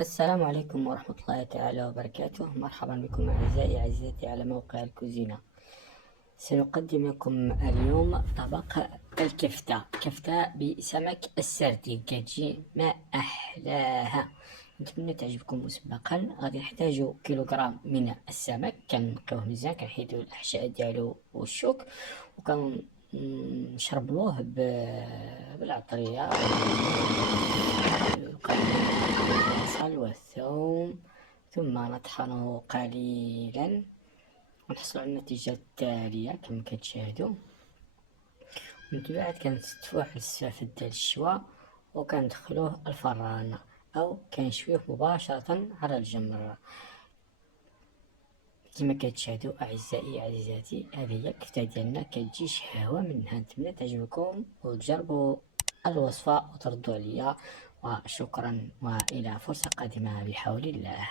السلام عليكم ورحمة الله تعالى وبركاته. مرحبا بكم أعزائي عزيزتي على موقع الكوزينة. سنقدم لكم اليوم طبق الكفتة، كفتة بسمك السردين، كتجي ما أحلاها. نتمنى تعجبكم. مسبقا غادي نحتاجو كيلوغرام من السمك، كنقيوه مزيان، كنحيدو الأحشاء ديالو والشوك، وكنشربلوه بالعطرية البصل والثوم، ثم نطحنه قليلا ونحصل على النتيجة التالية كما كتشاهدوا. من بعد كنستفوه على السافد ديال الشوا وكندخلوه الفران او كنشويه مباشرة على الجمر. كما كتشاهدوا اعزائي عزيزاتي، هذه هي الكفتة ديالنا، كتجي شهوة منها. نتمنى تعجبكم وتجربوا الوصفة وتردوا عليا، وشكرا والى فرصة قادمة بحول الله.